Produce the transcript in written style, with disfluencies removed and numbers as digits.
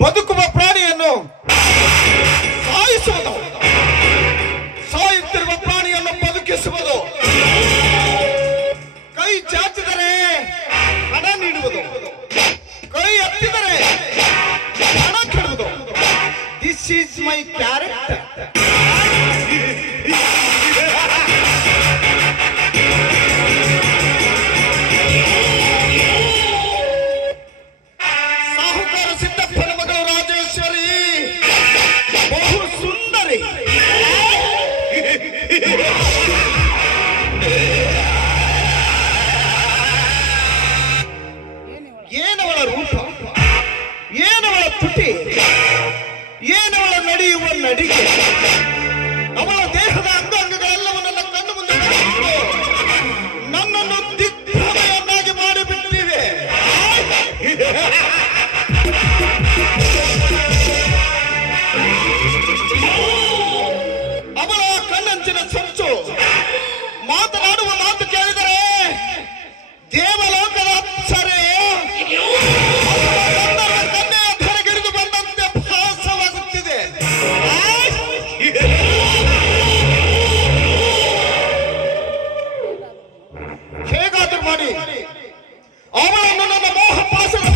ಬದುಕುವ ಪ್ರಾಣಿಯನ್ನು ಸಾಯಿಸುವುದು, ಸಾಯುತ್ತಿರುವ ಪ್ರಾಣಿಯನ್ನು ಬದುಕಿಸುವುದು, ಕೈ ಚಾಚಿದರೆ ಹಣ ನೀಡುವುದು, ಕೈ ಎತ್ತಿದರೆ ಹಣ ಕೆಡುವುದು. This is my character. ಏನವಳ ರೂಪ, ಏನವಳ ತುಟಿ, ಏನವಳ ನಡೆಯುವ ನಡಿಗೆ, ಅವಳ ದೇಹದ ಅಂಗಾಂಗಗಳೆಲ್ಲವನ್ನೆಲ್ಲ ಕಣ್ಣು ಮುಂದೆ ನನ್ನನ್ನು ದಿಗ್ಭ್ರಮೆಯನ್ನಾಗಿ ಮಾಡಿಬಿಟ್ಟಿವೆ. ಅವಳ ಕಣ್ಣಂಚಿನ ಸಂಚು, ಮಾತನಾಡುವ ಮಾತು ಕೇಳಿದರೆ ದೇವಲೋಕದ ಅಪ್ಸರೆ ಧರೆಗಿಳಿದು ಬಂದಂತೆ ಭಾಸವಾಗುತ್ತಿದೆ. ಹೇಗಾದ್ರೂ ಮಾಡಿ ಅವಳನ್ನು ನನ್ನ ಮೋಹ ಪಾಸದ